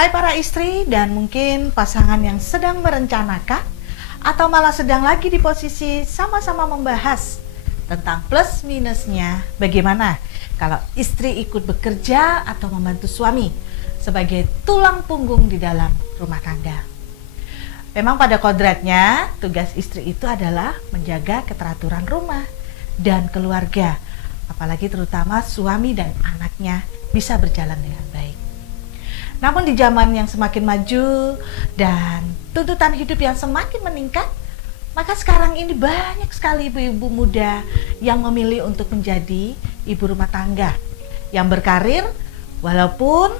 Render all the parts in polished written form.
Hai para istri dan mungkin pasangan yang sedang merencanakan atau malah sedang lagi di posisi sama-sama membahas tentang plus minusnya bagaimana kalau istri ikut bekerja atau membantu suami sebagai tulang punggung di dalam rumah tangga. Memang pada kodratnya tugas istri itu adalah menjaga keteraturan rumah dan keluarga, apalagi terutama suami dan anaknya bisa berjalan dengan baik. Namun di zaman yang semakin maju dan tuntutan hidup yang semakin meningkat, maka sekarang ini banyak sekali ibu-ibu muda yang memilih untuk menjadi ibu rumah tangga yang berkarir, walaupun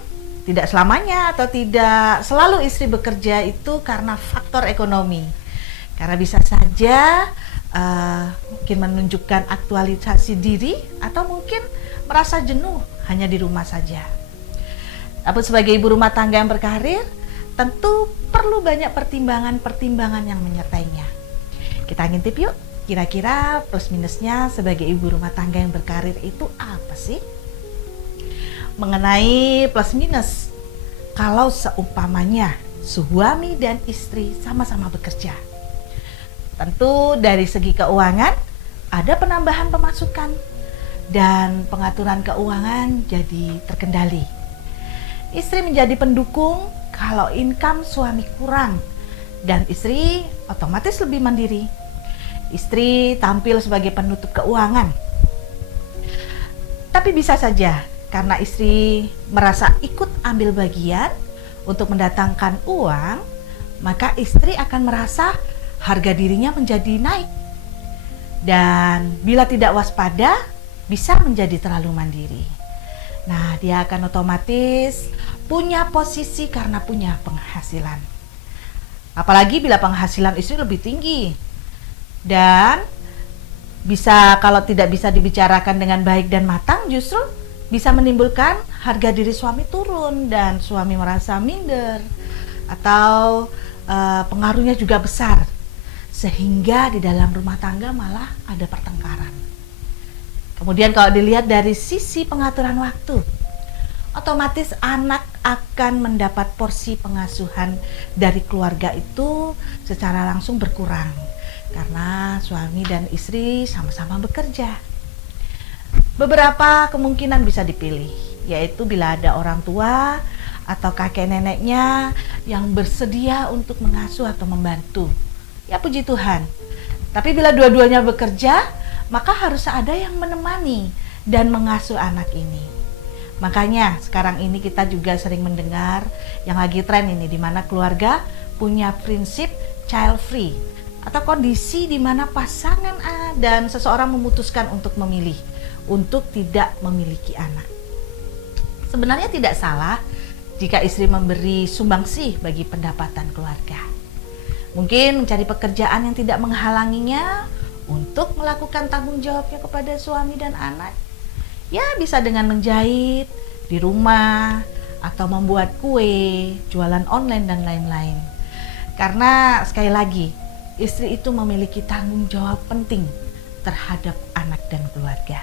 tidak selamanya atau tidak selalu istri bekerja itu karena faktor ekonomi. Karena bisa saja mungkin menunjukkan aktualisasi diri atau mungkin merasa jenuh hanya di rumah saja. Namun sebagai ibu rumah tangga yang berkarir, tentu perlu banyak pertimbangan-pertimbangan yang menyertainya. Kita ngintip yuk, kira-kira plus minusnya sebagai ibu rumah tangga yang berkarir itu apa sih? Mengenai plus minus, kalau seumpamanya suami dan istri sama-sama bekerja, tentu dari segi keuangan ada penambahan pemasukan dan pengaturan keuangan jadi terkendali. Istri menjadi pendukung kalau income suami kurang dan istri otomatis lebih mandiri. Istri tampil sebagai penutup keuangan. Tapi bisa saja karena istri merasa ikut ambil bagian untuk mendatangkan uang, maka istri akan merasa harga dirinya menjadi naik. Dan bila tidak waspada, bisa menjadi terlalu mandiri. Nah, dia akan otomatis punya posisi karena punya penghasilan. Apalagi bila penghasilan istri lebih tinggi. Dan kalau tidak bisa dibicarakan dengan baik dan matang, justru bisa menimbulkan harga diri suami turun dan suami merasa minder. Atau pengaruhnya juga besar. Sehingga di dalam rumah tangga malah ada pertengkaran. Kemudian kalau dilihat dari sisi pengaturan waktu, otomatis anak akan mendapat porsi pengasuhan dari keluarga itu secara langsung berkurang karena suami dan istri sama-sama bekerja. Beberapa kemungkinan bisa dipilih, yaitu bila ada orang tua atau kakek neneknya yang bersedia untuk mengasuh atau membantu. Ya puji Tuhan. Tapi bila dua-duanya bekerja, maka harus ada yang menemani dan mengasuh anak ini. Makanya sekarang ini kita juga sering mendengar yang lagi tren ini, di mana keluarga punya prinsip child free atau kondisi di mana pasangan dan seseorang memutuskan untuk memilih untuk tidak memiliki anak. Sebenarnya tidak salah jika istri memberi sumbangsih bagi pendapatan keluarga. Mungkin mencari pekerjaan yang tidak menghalanginya untuk melakukan tanggung jawabnya kepada suami dan anak. Ya, bisa dengan menjahit di rumah atau membuat kue, jualan online dan lain-lain. Karena sekali lagi, istri itu memiliki tanggung jawab penting terhadap anak dan keluarga.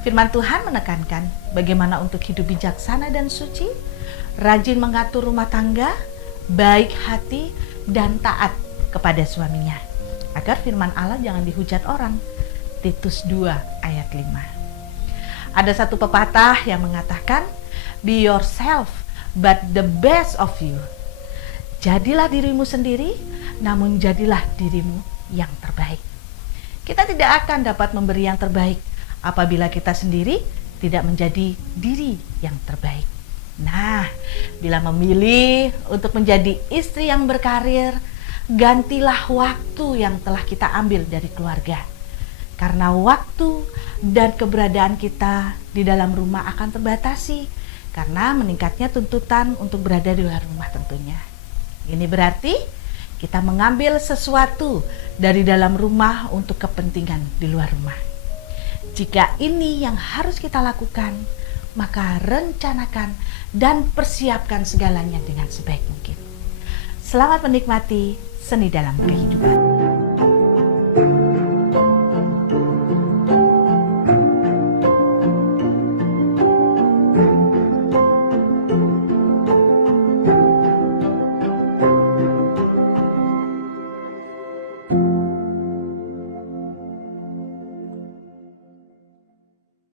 Firman Tuhan menekankan bagaimana untuk hidup bijaksana dan suci, rajin mengatur rumah tangga, baik hati dan taat kepada suaminya, agar firman Allah jangan dihujat orang. Titus 2 ayat 5. Ada satu pepatah yang mengatakan, be yourself but the best of you. Jadilah dirimu sendiri, namun jadilah dirimu yang terbaik. Kita tidak akan dapat memberi yang terbaik apabila kita sendiri tidak menjadi diri yang terbaik. Nah, bila memilih untuk menjadi istri yang berkarir, gantilah waktu yang telah kita ambil dari keluarga. Karena waktu dan keberadaan kita di dalam rumah akan terbatasi karena meningkatnya tuntutan untuk berada di luar rumah tentunya. Ini berarti kita mengambil sesuatu dari dalam rumah untuk kepentingan di luar rumah. Jika ini yang harus kita lakukan, maka rencanakan dan persiapkan segalanya dengan sebaik mungkin. Selamat menikmati seni dalam kehidupan.